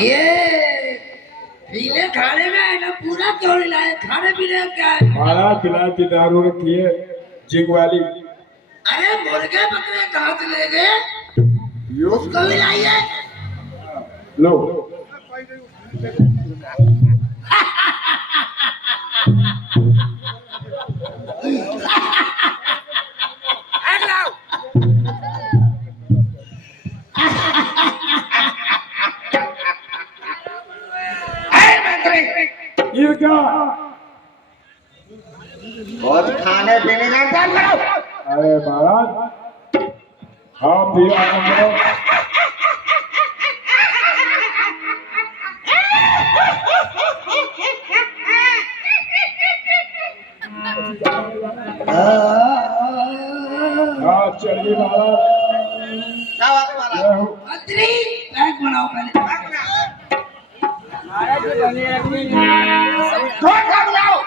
ये पीले खाने में है ना, पूरा क्यों नहीं लाए? खाने पीने का क्या है? महाराज फिलहाल की दारू रखी है जिग वाली। अरे मुर्गे बकरे कहाँ से ले गए? उसको भी लाइए। लो ये क्या? बहुत खाने पीने का इंतजाम करो। अरे महाराज हाँ पिया करो। हाँ चलिए महाराज। क्या बात है महाराज? मंत्री बैग बनाओ पहले। थोड़ा बनाओ।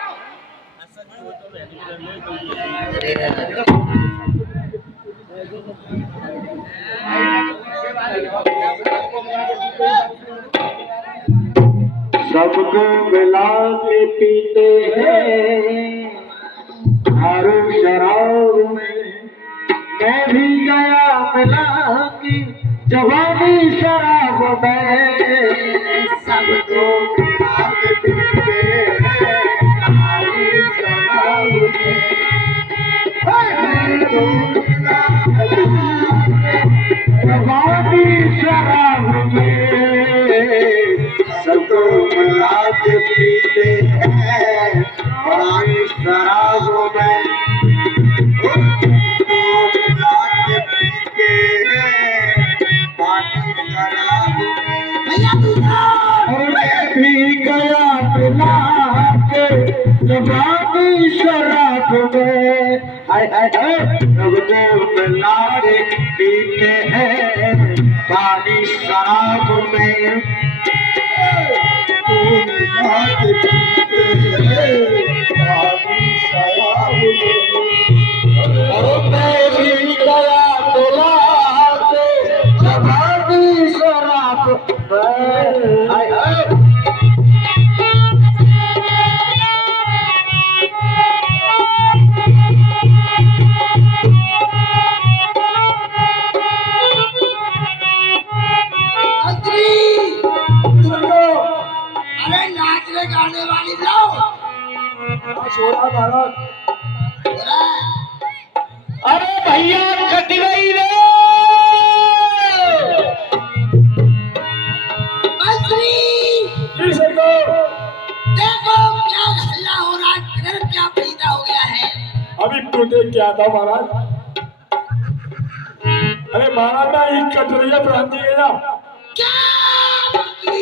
सबको मिला के पीते हैं दारू शराब में। मैं भी गया मिला की जवानी शराब में। सबको मिला के पीते हैं दारू शराब में। सबको मिला के जवानी शराब में। सबको मिला के पीते हैं पानी शराब में। सबको मिला के पीते हैं पानी शराब में। भैया और मैं भी गया मिला के जवानी शराब में। हाय हाय हाय। सबको मिला के पीते हैं पानी शराब में। अरे नाचने गाने वाली लाओ। छोड़ा महाराज। अरे भैया कट गई रे। मंत्री जी सरकार। देखो क्या हल्ला हो रहा है, इधर क्या पैदा हो गया है? अभी टूटे क्या था महाराज? अरे महाराज ना एक कटोरिया प्रांत गया। क्या मंत्री?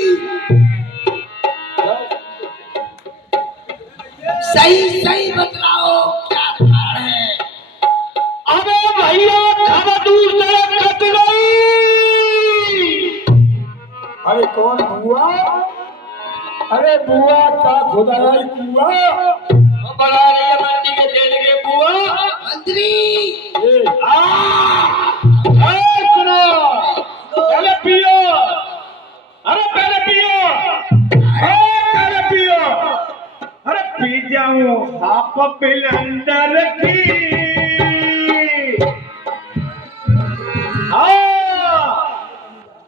सही सही बतलाओ क्या कारण है? अबे भैया खबर दूर से कट गई। अरे कौन बुआ? अरे बुआ का खुदाई कुआ। बड़ा रही मट्टी के तेल के बुआ। मंत्री ए, सुनो पहले पियो। अरे पहले पियो। पहले पियो। अरे पी जाऊं हाफ बिलंडर की।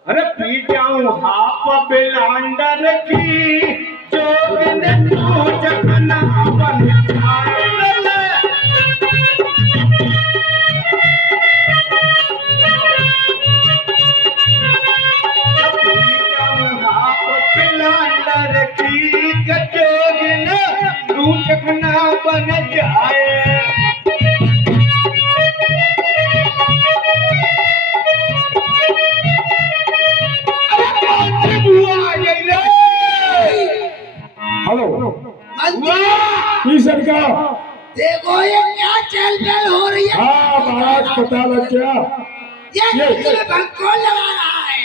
अरे पी जाऊं हाफ बिलंडर की। जो दिन तू जगना बन जाए। बन जाए। हेलो मंत्री जी सरकार। देखो ये क्या चल पेल हो रही है? हाँ महाराज पता लग गया। ये इसमें भंकोल लगा रहा है।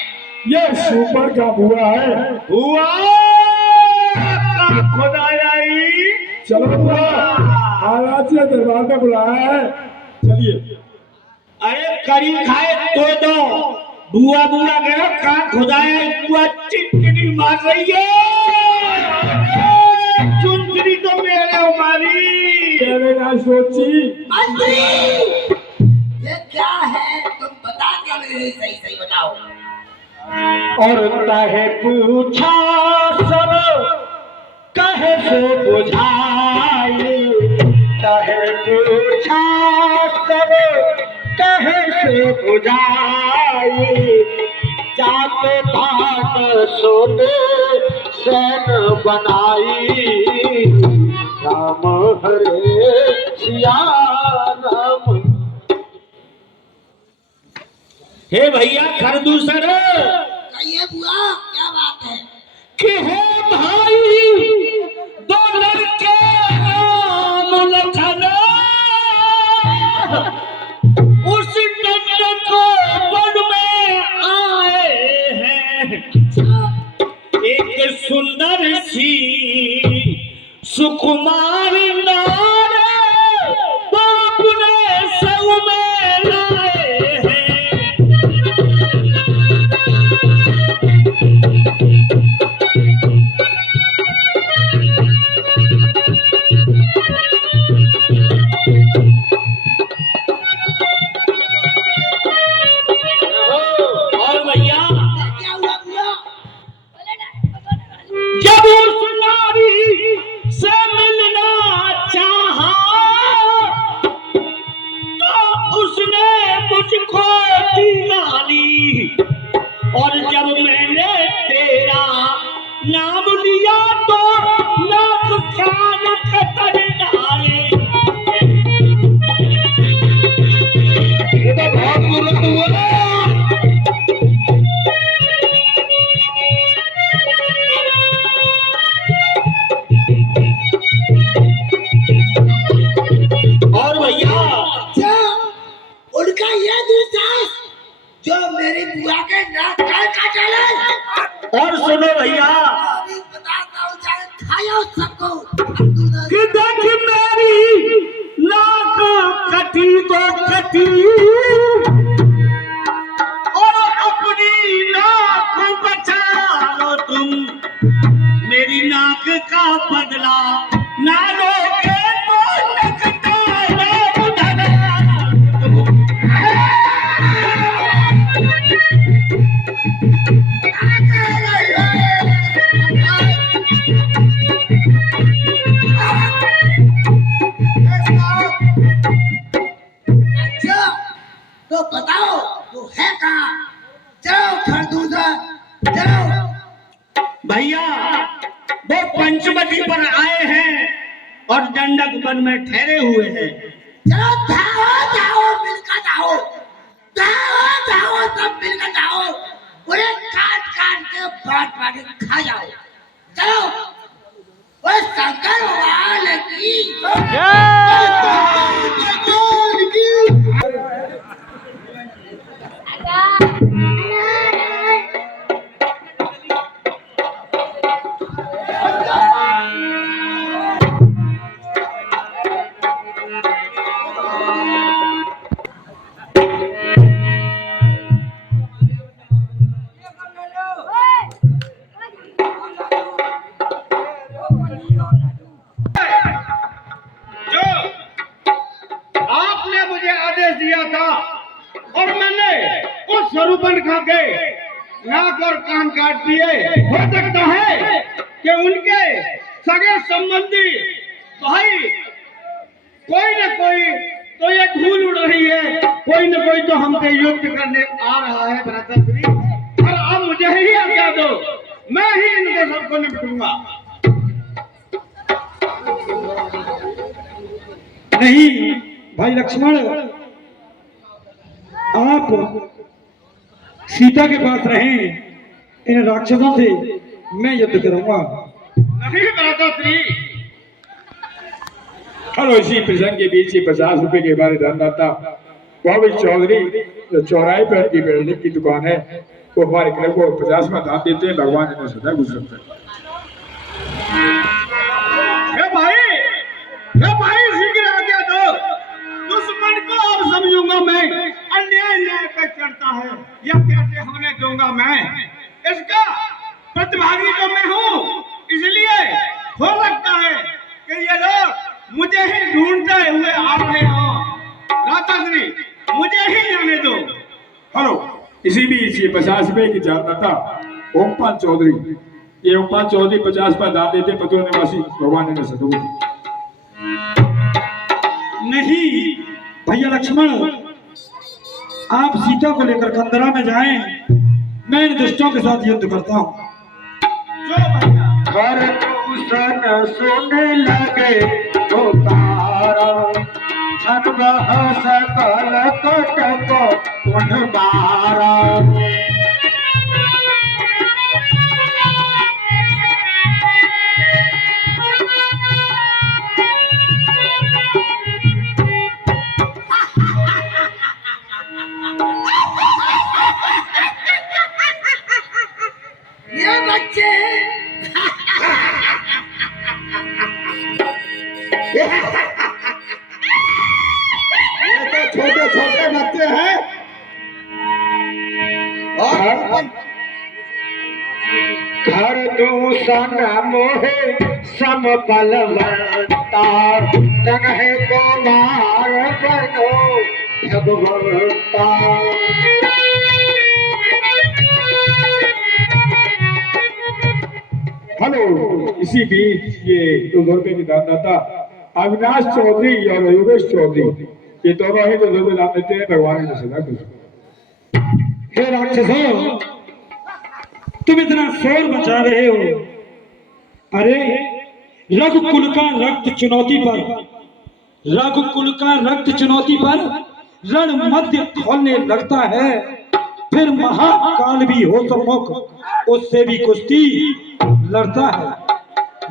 ये सुपर का बुआ है। हुआ खुदाई। चलो बुआ महाराज ने दरबार में बुलाया है। चलिए। अरे करी खाए तो दो बुआ बुआ गया का खुदाया बुआ चिकनी मार रही है। चुनचुनी तो मेरे हमारी। तेरे ना सोची। मंत्री ये क्या है, तुम बता क्या मुझे, सही सही बताओ। और कहे पूछा सब कहे से बुझाई, कहे पूछा सब कहे से बुझाई, जाते भाग सोने सैन बनाई, राम हरे सिया राम। हे भैया खरदूसर कहिए बुआ क्या बात है। कि है भाई दो लड़के राम लखन, उस नंद को वन में आए हैं, एक सुंदर सी सुकुमार नार बाप ने सब में लाए हैं। और भैया क्या हुआ बुआ। जब उस नारी से मिलना चाहा, तो उसने मुझको दी गाली, और जब मैंने तेरा नाम लिया तो नाक कान कतर डाले। ये तो बहुत बुरा हुआ। और भैया अच्छा उनका ये दुस्साहस जो मेरी बुआ के नाक कान काट डाले। और सुनो भैया अभी बताता हूँ, चाहे खाया सबको। अब तू ना- कि देख मेरी नाक कटी तो कटी, और अपनी नाक बचा लो तुम, मेरी नाक का बदला ना लोगे तो नकटा ना उठाना। अच्छा तो बताओ वो है कहाँ। चलो खरदूजा चलो। भैया वो पंचवटी पर आए हैं और दंडक वन में ठहरे हुए हैं। चलो जाओ जाओ मिलकर जाओ, जाओ जाओ सब मिलकर जाओ, उन्हें काट काट के बांट बांट के खा जाओ। चलो वो शंकर भगवान की जो आपने मुझे आदेश दिया था और मैंने उस स्वरूपन खा के नाक और कान काट दिए, हो सकता है कि उनके सगे संबंधी भाई कोई न कोई तो ये धूल उड़ रही है, कोई न कोई तो हमसे युद्ध करने आ रहा है भ्राताश्री, और अब मुझे ही आज्ञा दो, मैं ही इनको सबको निपटूंगा। नहीं भाई लक्ष्मण, आप सीता के पास रहें, इन राक्षसों से मैं युद्ध करूंगा। नहीं भ्राताश्री, और इसी प्रसंग के बीच 50 रुपए के बारे धनदाता गोविंद चौधरी जो चौराहे पर की बिल्डिंग की दुकान है, वो हमारे क्लब को 50 में दान देते हैं। भगवान इन्हें सदा खुश रखते हैं। हे भाई शीघ्र आज्ञा दो, दुश्मन को अब समझूंगा मैं, अन्याय न्याय पे चढ़ता है, यह कैसे होने दूंगा मैं। इसका प्रतिभागी तो मैं हूँ, इसलिए हो सकता है कि ये लोग मुझे ही ढूंढते हुए आ रहे हो। राजा श्री, मुझे ही जाने दो। हेलो, इसी बीच ये 50 रुपए की जानदाता ओमपाल चौधरी, ये ओमपाल चौधरी 50 रुपए दान देते पतियों निवासी भगवान ने सदगुरु। नहीं भैया लक्ष्मण, आप सीता को लेकर कंदरा में जाएं, मैं इन दुष्टों के साथ युद्ध करता हूँ। जो भैया घर दूषण सुने लगे तो तारा छन बह सकल कट को उन मारा। ये बच्चे ये तो छोटे छोटे बच्चे हैं और घर दूषण मोहे सम बलवंता तनहे को मार बनो भगवंता। हेलो, इसी बीच ये 200 रुपए की दानदाता अविनाश चौधरी और योगेश चौधरी, ये दोनों ही 200 रुपए दान देते हैं भगवान ने सदा कुछ। हे राक्षसों, तुम इतना शोर मचा रहे हो। अरे रघुकुल का रक्त चुनौती पर, रघुकुल का रक्त चुनौती पर रण मध्य खोलने लगता है, फिर महाकाल भी हो सम्मुख उससे भी कुश्ती लड़ता है।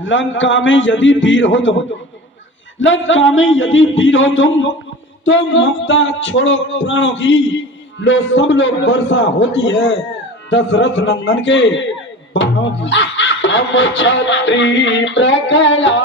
लंका में यदि वीर हो तुम, लंका में यदि वीर हो तुम, तो ममता छोड़ो प्राणों की, लो सब लोग वर्षा होती है दशरथ नंदन के बाणों की। हम छत्री प्रकला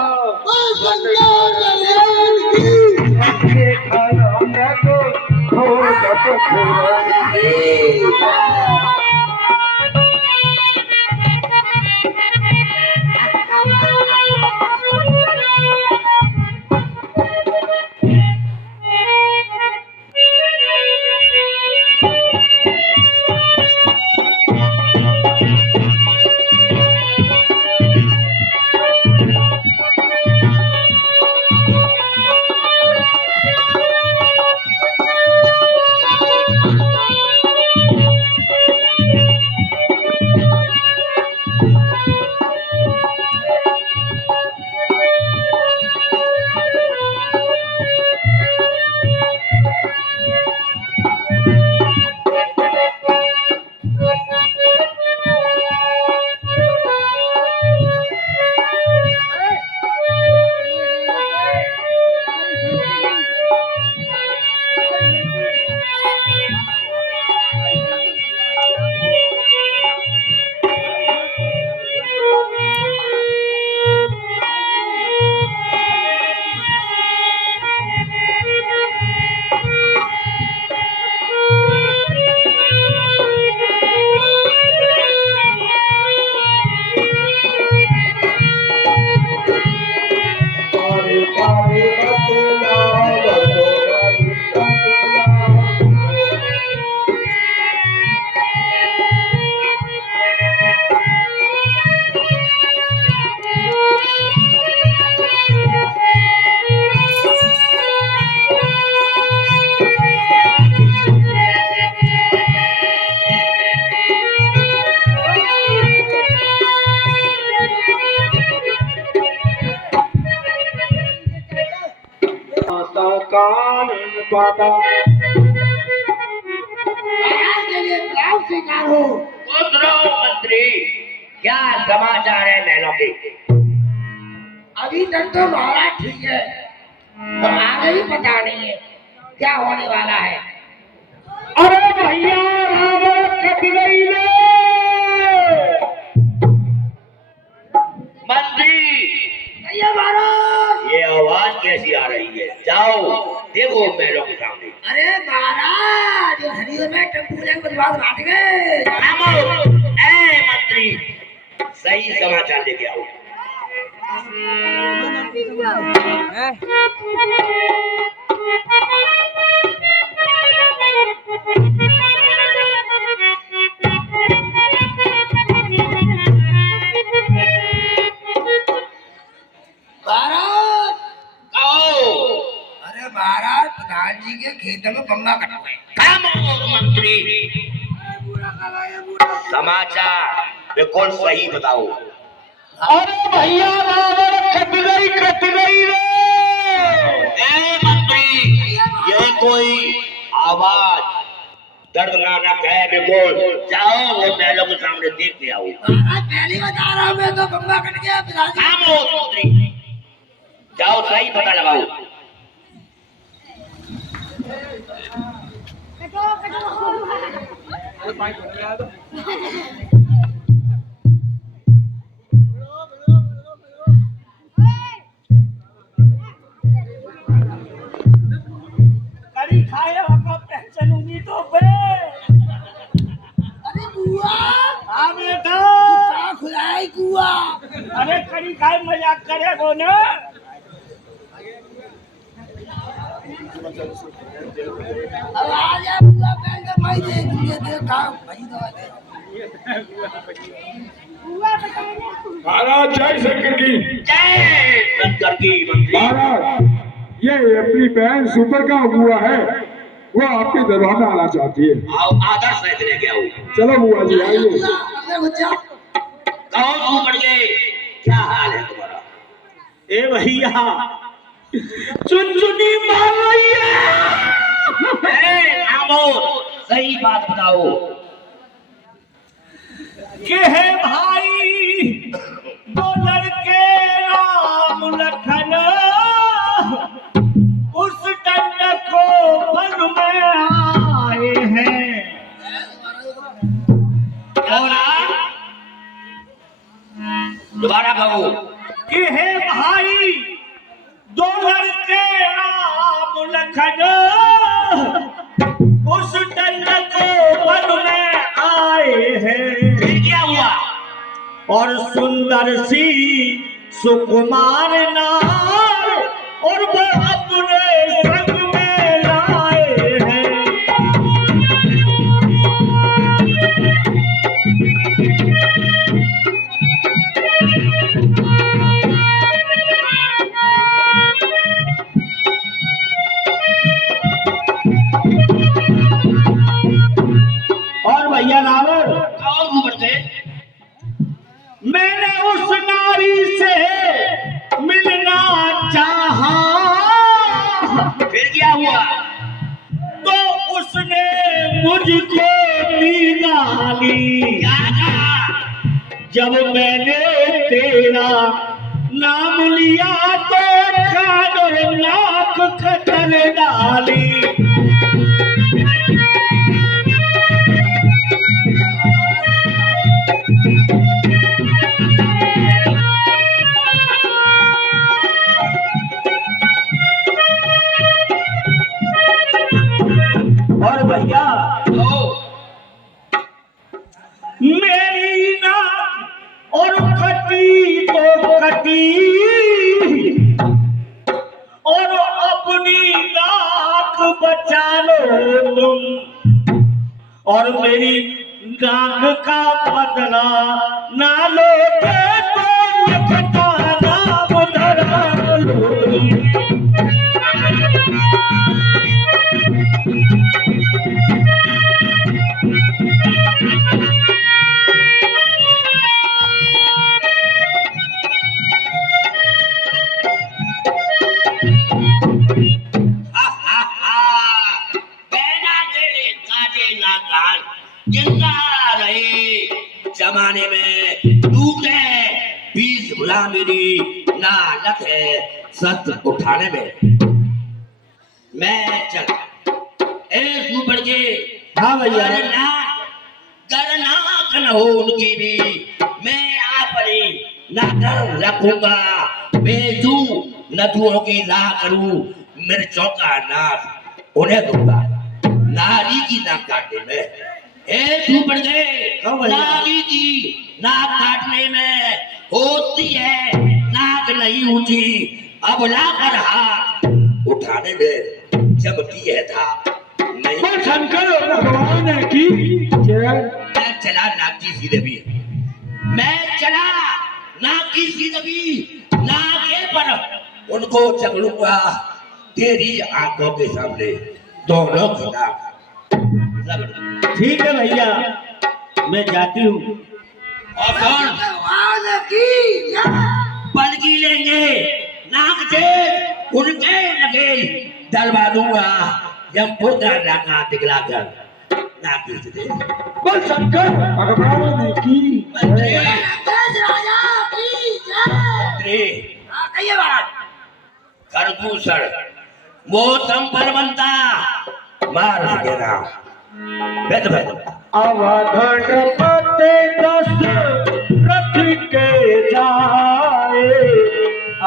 महाराज के लिए गांव स्वीकार हो। मंत्री, क्या समाचार है महलों के? अभी तक तो महाराज ठीक है, तो आगे ही पता नहीं है क्या होने वाला है। अरे भैया रावण कट गई ले। मंत्री, भैया महाराज, ये आवाज कैसी आ रही है? जाओ देखो महलों के सामने। अरे महाराज, हरियो में टेम्पू लेकर बदमाश भाग गए। ए मंत्री, सही समाचार लेके आओ। भारत, आओ। अरे महाराज प्रधान जी के खेत में बम्बा कट गए। खामोश मंत्री, समाचार बिल्कुल सही बताओ। अरे भैया रावण कट गई रे। ए मंत्री, ये कोई आवाज दर्दनाक है बिल्कुल। जाओ वो बैलों के सामने देख के आओ। महाराज पहले बता रहा हूँ मैं तो बम्बा कट गया प्रधान जी। खामोश मंत्री, जाओ सही पता लगाओ। कड़ी खाए होगा पेंशन उन्हीं तो बे। अरे बुआ, हाँ बेटा। क्या खुलाई कुआ? अरे कड़ी खाए मजाक करेगो ना। अब आ जा बुआ, पहले मैं देख लिए देखा भाई दवा दे। महाराज जय शंकर की। जय शंकर की मंत्री। महाराज ये अपनी बहन सुपर का हुआ है, वो आपके दरबार में आना चाहती है। आओ आदर सहित लेके आओ। चलो बुआ जी आइए आइए। बुआ, अपने बच्चा। कौन तू बढ़ गए, क्या हाल है तुम्हारा? ए भैया चुनचुनी मार रही है। ए, खामोश, सही बात बताओ। के है भाई दो लड़के राम लखन उस दंड को वन में आए हैं। और दोबारा कहो। के है भाई दो लड़के राम लखन उस दंड को वन में आए हैं। फिर क्या हुआ? और सुंदर सी सुकुमार नार और वो अपने संग में लाए हैं। और भैया रावण कौन तू बढ़ गए? मैंने उस नारी से मिलना चाहा फिर क्या हुआ? तो उसने मुझको दी गाली। क्या कहा? जब मैंने तेरा नाम लिया तो कानों नाक कतर डाली। और भैया मेरी ना और कटी तो कटी और अपनी नाक बचा लो तुम और मेरी नाक का बदला ना लो तो लखता नाम धरा लो तुम। जिंदा रहे जमाने में डूबे बीस भुला मेरी ना लत है सत उठाने में। मैं चल ए सुपर के। हाँ भैया। दरनाक न हो उनकी भी मैं अपनी नजर रखूंगा। बेजू नदुओं की ला करूं मिर्चों का नाश उन्हें दूंगा नारी की नाक काटने में। ए तू बढ़ गए नारी की नाक काटने में होती है, नाक नहीं ऊंची, अब लाकर हाथ उठाने में जमती है था नहीं। बोल शंकर भगवान की जय। मैं चला नाक की सीधवी, मैं चला नाक की सीधवी, नाके पर उनको चकलूंगा तेरी आंखों के सामने, दोनों की नाक। ठीक है भैया, मैं जाती हूँ। और कौन भगवान की जय। पलकी लेंगे नाक से उनके लगे डलवा दूंगा, जब मुर्गा नाका दिखला कर नाक से। बोल शंकर भगवान की मंत्री जय। दस राजा की जय। हाँ, कहिए महाराज। खरदूषण वो संपल बनता मार सकेगा बेद अवधनपति दशरथ के जाए,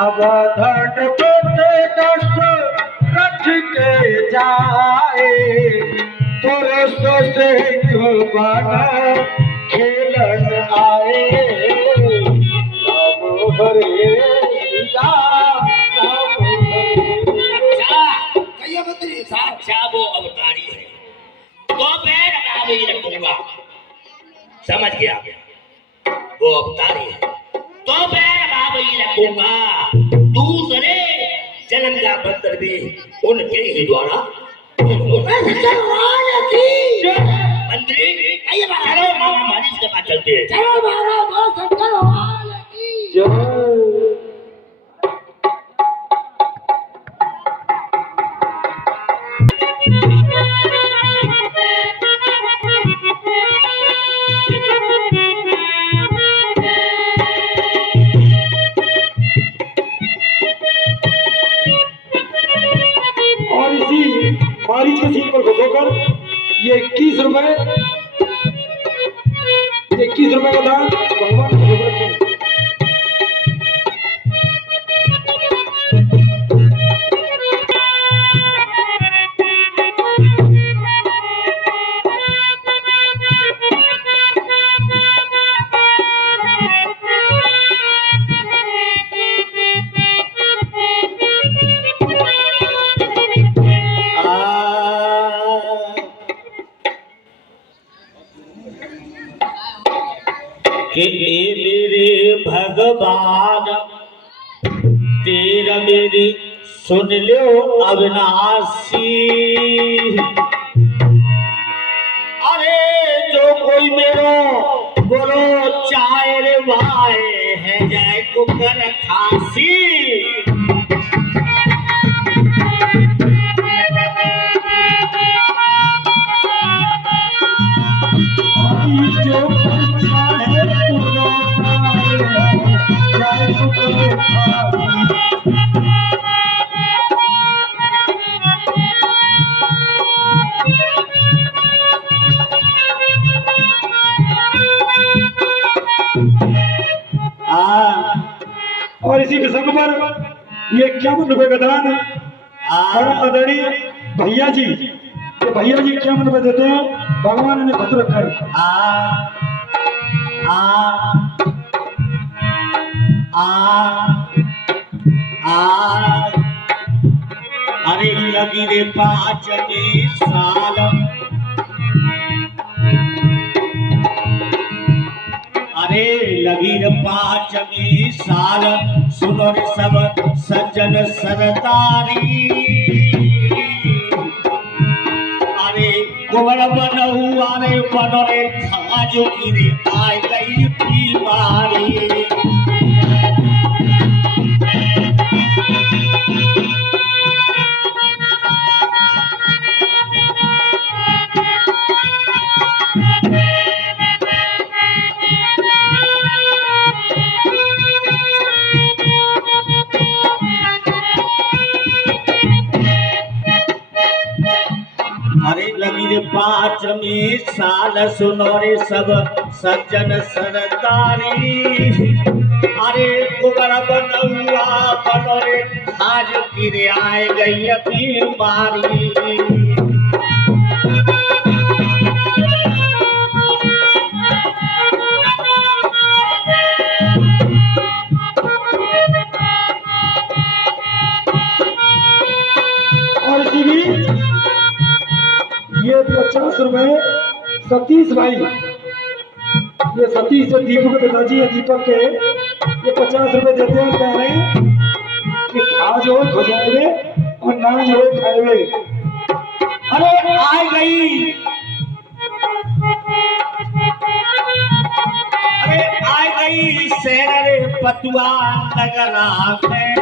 अवधनपति दशरथ के जाए, तुरस सिंह बन खेलन आए, राम हरे सीता राम हरे। कहिए मंत्री। साक्षात वो अवतारी है, तो पैर लगावे रखूंगा। समझ गया वो अवतारी है, तो पैर लगावे रखूंगा। दूसरे जन्म का बंधन भी उनके ही द्वारा। भगवान की जय। मंत्री कहिए महाराज। चलो मामा मालिश के पास चलते हैं। चलो महाराज, बोल शंकर भगवान की जय। और इसी बारिश के सीन पर घुसोकर ये 21 रुपए, 21 रुपए का दान भगवान को देकर रखें। कि ए मेरे भगवान, तेरा मेरी सुन लो अविनाशी। अरे जो कोई मेरो बोलो चाहे रे भाई है जाए कुकर खांसी। जो पंछा है पुराना जाए तो और इसी प्रसंग पर ये 51 रुपए का दान और आदरणीय भैया जी, तो भैया जी 51 रुपए देते हैं, भगवान ने भद्र रखा है। अरे लगी रे 5 साल, अरे लगी रे 5 साल, सुनो रे सब सज्जन सरदारी। अरे गोबर बनऊ अरे बनरे खाजो की रे आ गई बीमारी। अरे लगी रे 5 साल, सुनो रे सब सज्जन सरदारी। अरे गोबर बनौआ बनरे आज गिरे आए गई बीमारी। सतीश भाई, ये सतीश जो दीपक के पिताजी है दीपक के, ये 50 रुपए देते हैं, कह रहे हैं कि खा जो खजाएंगे और ना जो खाएंगे। अरे आ गई, अरे आ गई शहर पतुआ नगरा में।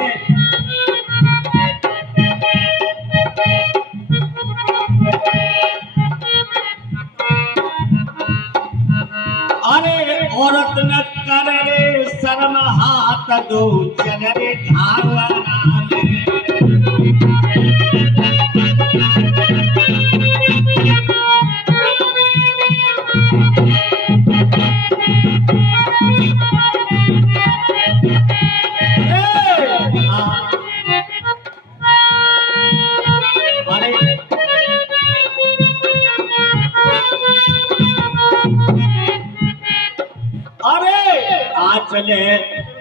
अरे औरत न कर रे शर्म हाथ दो चल रे घावना में। अरे आचले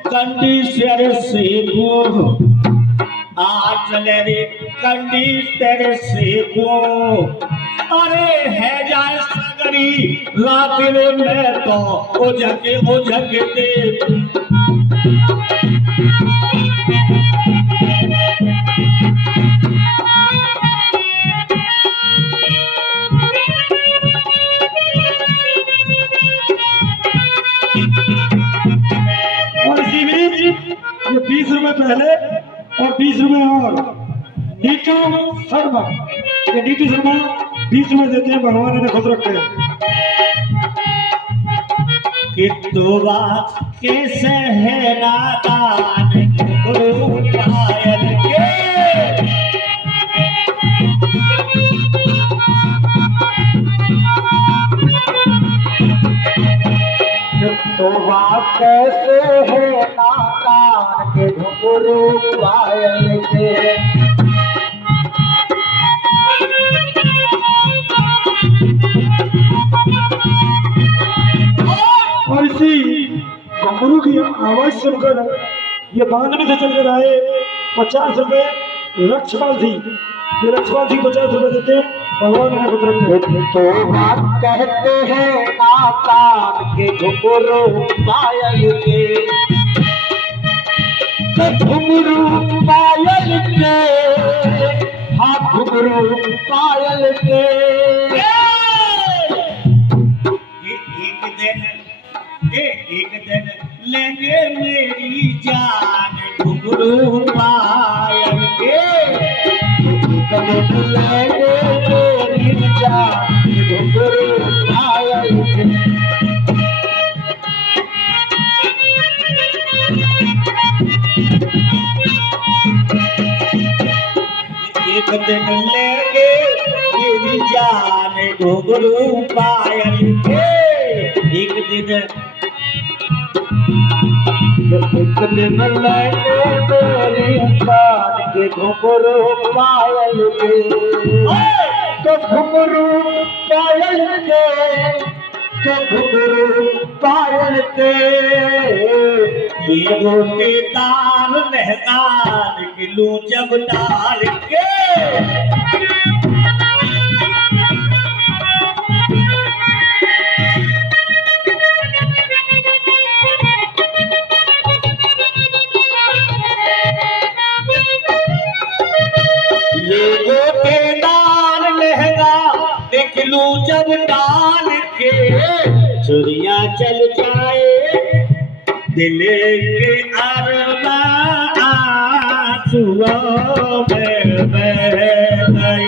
कंडीशनर से को, आचले रे कंडीशनर से को। अरे है जाए सगरी रात में तो ओ जगते। और इसी बीच ये 20 रुपए पहले और 20 रुपए और नीटू शर्मा, ये नीटू शर्मा 20 रुपए देते हैं, भगवान ने खुद रखे हैं। कि तो बात कैसे है नादान गुरु पायल के। तो बात कैसे है नाकान के घुंघरू पायल के। और इसी घुंघरू की आवाज सुनकर ये बांध में से चलकर आए 50 रुपए लक्ष्मण जी, ये लक्ष्मण जी 50 रुपए देते हैं, भगवान ने खुद रखे हैं। तो बात कहते हैं नाकान के घुंघरू पायल के। तो घुंघरू पायल के, हाँ घुंघरू पायल के। एक दिन लेंगे मेरी जान घुंघरू पायल के। लेंगे मेरी जान घुंघरू पायल के। एक दिन लेंगे मेरी जान घुंघरू पायल के। एक दिन लेंगे मेरी जान के घुंघरू पायल के। तो घुंघरू पायल के, तो घुंघरू पायल के। ये रोटे दाल लहदान किलू जब डाल के। ये रोटे दाल लहदा निकलू जब डाल के। चुरिया चल जाए दिल के अरबा आंसुओं में बह गई।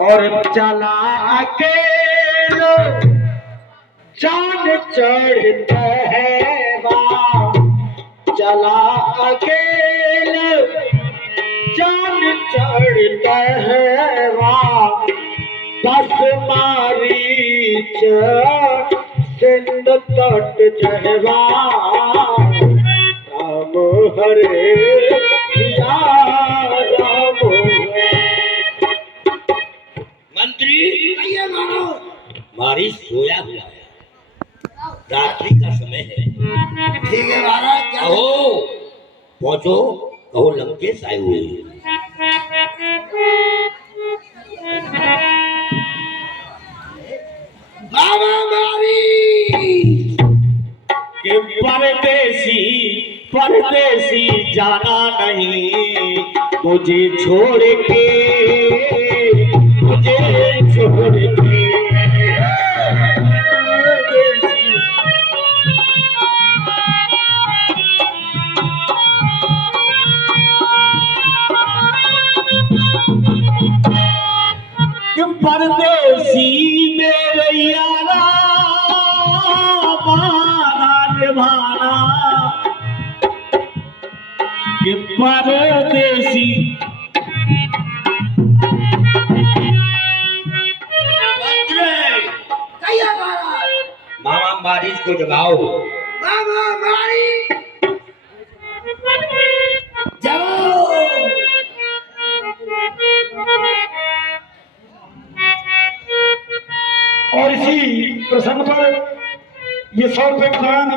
और चला अकेलो चांद चढ़ता है वहाँ। चला अकेलो चांद चढ़ता है वहाँ। बस मारी सिंध तट जहवा। राम हरे सिया राम हरे। मंत्री मारी सोया हुआ है, रात पहुंचो कहो लंकेश आए हुए हैं। मामा मारी कि परदेसी परदेसी जाना नहीं मुझे छोड़ के, मुझे छोड़ के। कि परदेसी मेरे यारा माना निभाना, कि परदेसी कहिए महाराज। मामा बारिश को जगाओ। मामा मारी जाओ। और इसी प्रसंग पर ये 100 रुपए का दान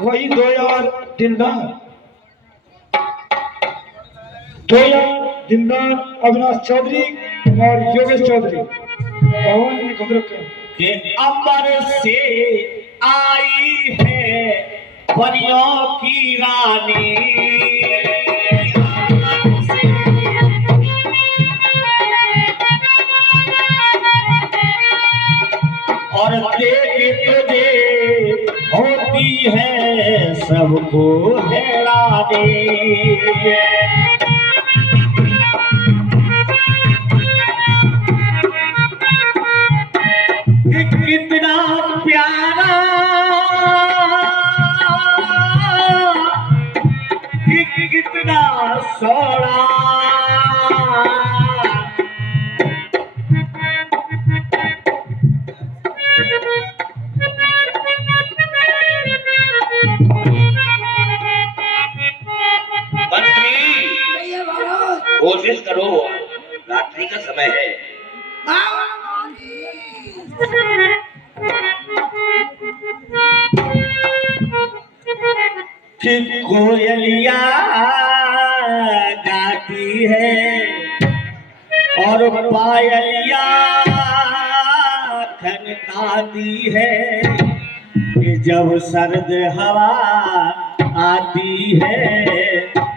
वही 2000 दिनदार, 2000 दिनदार अविनाश चौधरी और योगेश चौधरी भगवान की कुदरत का। कि अमर से आई है परियों की रानी, और देख तुझे होती है सबको हैरानी। कितना प्यारा कितना सोना, मंत्री कहिए महाराज। कोशिश करो, रात्रि का समय है। मामा मारी कि कोयलिया गाती है और पायलिया खनकाती है, कि जब सर्द हवा आती है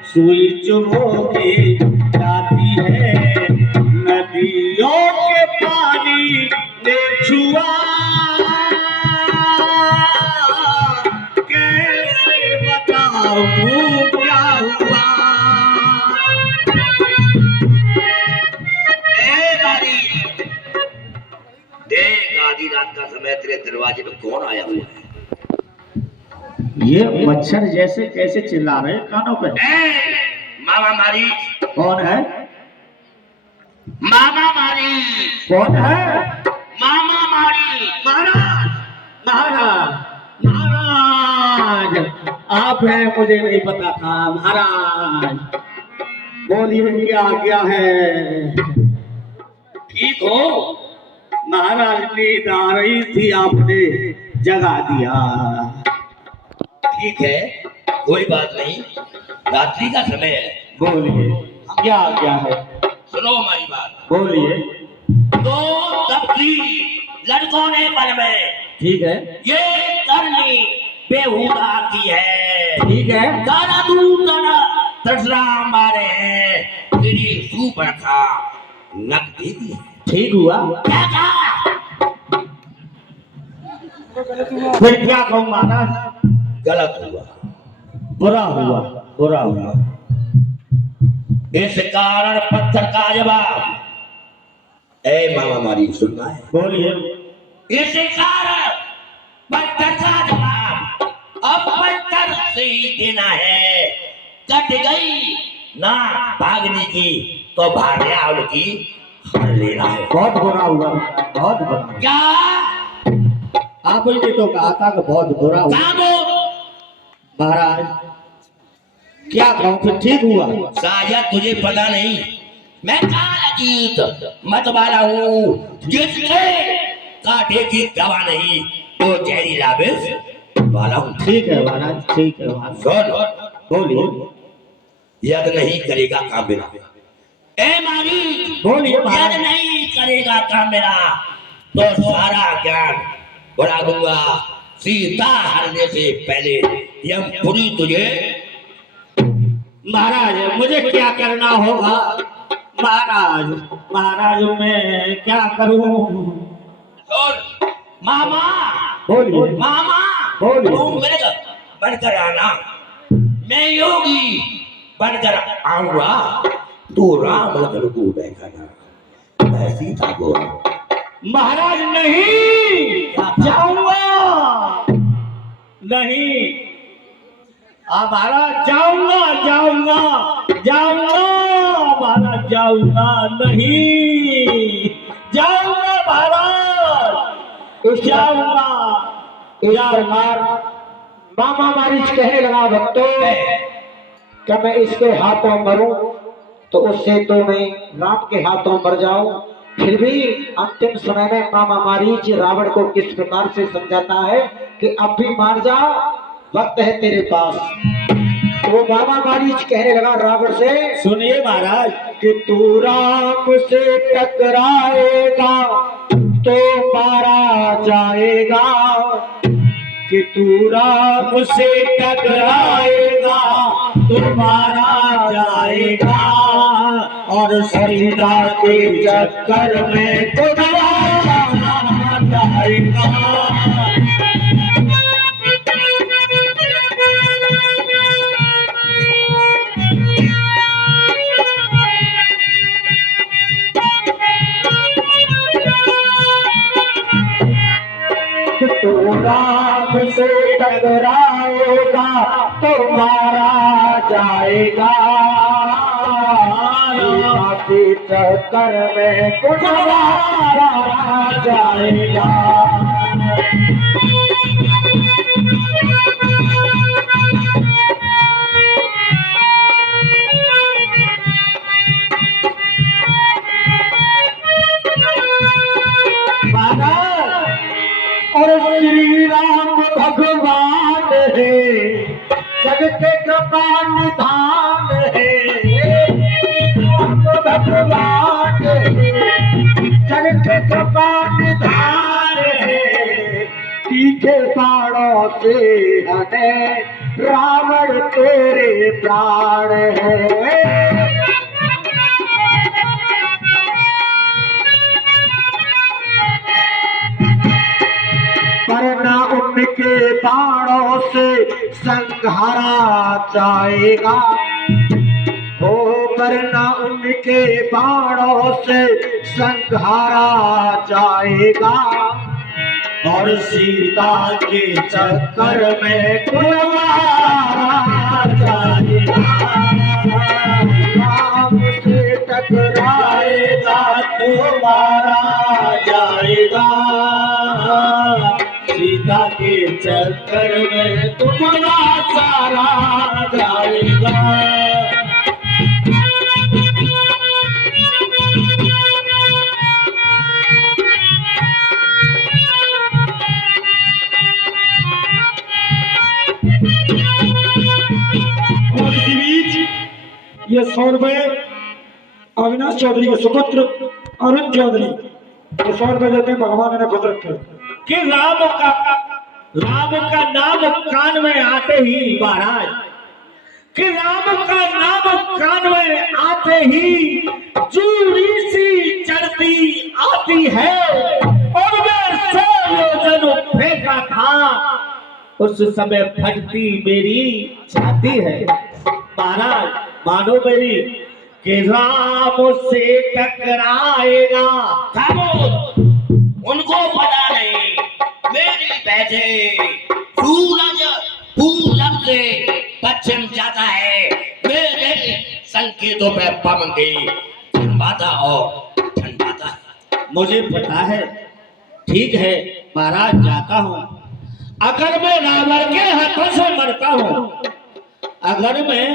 सुई चुभो के जाती है, नदियों के पानी ने छुआ कैसे बताऊं क्या हुआ। देख आधी रात का समय तेरे दरवाजे में कौन आया हुआ है? ये मच्छर जैसे कैसे चिल्ला रहे हैं कानों पे? मामा मारी। कौन है? मामा मारी। कौन है? मामा मारी। महाराज महाराज महाराज, आप हैं मुझे नहीं पता था। महाराज बोलिए क्या क्या है? ठीक हो? महाराज नींद आ रही थी, आपने जगा दिया। ठीक है, कोई बात नहीं, रात्रि का समय है। बोलिए क्या क्या है? सुनो हमारी बात। बोलिए। तो तपली लड़कों ने बल में ठीक है ये करनी बेहुदा की है। ठीक है। दाना दूर दाना तसरा मारे हैं, तेरी सुपर था नकदी दी है। ठीक हुआ। क्या कहा? फिर क्या कहूँ महाराज? गलत हुआ, बुरा हुआ, बुरा हुआ। इस कारण पत्थर का जवाब। ए मामा मारी सुनना है? बोलिए। इस कारण पत्थर का जवाब अब पत्थर से ही देना है। कट गई ना भागने की तो भाग्याल की हर लेना है। बहुत बुरा हुआ, बहुत बुरा। क्या आपने तो कहा था कि बहुत बुरा हुआ। काबू महाराज क्या कहूँ, फिर ठीक हुआ। शायद तुझे पता नहीं, मैं कालजीत मत वाला हूँ, जिसके कांटे की दवा नहीं तो जहरीला विष वाला हूँ। ठीक है महाराज, ठीक है महाराज। सुन, बोलिए। यद नहीं करेगा काम मेरा, ए मारी बोलिए यद महाराज। नहीं करेगा काम मेरा तो सारा ज्ञान बढ़ा दूंगा। सीता हरने से पहले यमपुरी तुझे। महाराज मुझे क्या करना होगा? महाराज महाराज मैं क्या करूं? सुन मामा, बोलिए मामा बोलिए। तू मेरे घर बनकर आना, मैं योगी बनकर आऊंगा, तू राम लखन को देखना, मैं सीता को। महाराज नहीं जाऊंगा, नहीं महाराज जाऊंगा जाऊंगा जाऊंगा, महाराज जाऊंगा, नहीं जाऊंगा महाराज, जाऊंगा। इस प्रकार मामा मारीच कहने लगा, भक्तों क्या मैं इसके हाथों मरूं तो उससे तो मैं राम के हाथों मर जाऊं। फिर भी अंतिम समय में मामा मारीच रावण को किस प्रकार से समझाता है कि अब भी मार जा, वक्त है तेरे पास। तो वो मामा मारीच कहने लगा रावण से, सुनिए महाराज, कि तू राम से टकराएगा तो मारा जाएगा, कि तू राम से टकराएगा तो मारा जाएगा, और सीता के चक्कर में तो मारा जाएगा। तो राम से टकराएगा तो मारा जाएगा, सीता के चक्कर में तो मारा जाएगा। और श्री राम भगवान है, जग के कृपान धाम है, राम भगवान है, जग के कृपान धाम है, तीखे बाणों से हने रावण तेरे प्राण है। वरना उनके बाणों से संहारा जाएगा, हो वरना उनके बाणों से संहारा जाएगा, और सीता के चक्कर में मारा जाएगा। राम से टकराएगा तो मारा जाएगा, सीता के चक्कर में तुम्हारा सारा जाएगा। और इसी बीच ये 100 रुपए अविनाश चौधरी के सुपुत्र अरुण चौधरी ये 100 रुपए देते हैं, भगवान ने खुद रखे कि राम का नाम कान में आते ही महाराज, कि राम का नाम कान में आते ही चूड़ी सी चढ़ती आती है, और मैं 100 योजन फेंका था उस समय फटती मेरी छाती है। महाराज मानो मेरी कि राम से टकराएगा। खामोश, उनको पता नहीं मेरी बैठे सूरज पूरब से पश्चिम जाता है, मेरे संकेतों पे पाबंदी ठंडाता और ठंडाता है। मुझे पता है, ठीक है महाराज जाता हूँ। अगर मैं रावण के हाथों से मरता हूँ, अगर मैं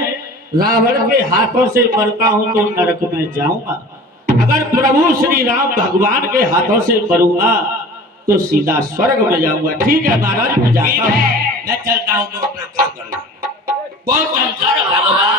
रावण के हाथों से मरता हूँ तो नरक में जाऊंगा, अगर प्रभु श्री राम भगवान के हाथों से मरूंगा तो सीधा स्वर्ग में जाऊंगा। ठीक है महाराज मैं जाता हूँ। मैं चलता हूँ, तो अपना काम करना। वो शंकर भगवान